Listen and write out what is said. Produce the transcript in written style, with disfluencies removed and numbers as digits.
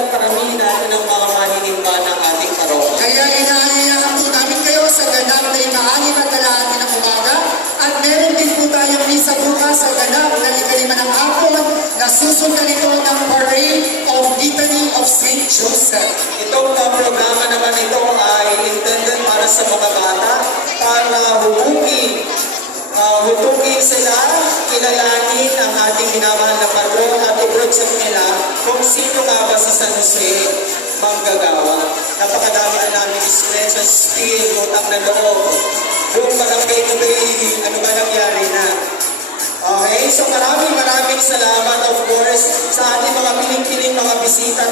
ng parami natin ng mga manginimba ng ating parokya. Kaya inaanyayahan po namin kayo sa ganap na ika-6 at kalahati ng umaga at meron din po tayong misa bukas sa ganap na ika-5 ng hapon na susundan ito ng Parade of Litany of St. Joseph. Itong programa naman ito ay intended para sa mga bata para hutukin sila, kilalanin ang ating minamahal na paron at i-project nila kung sino nga ba si San Jose manggagawa. Napakadami na namin stress sa steel, utang na loob. Buong barangay today, ano ba nangyari na? Okay, so maraming salamat of course sa ating mga piling-piling mga bisita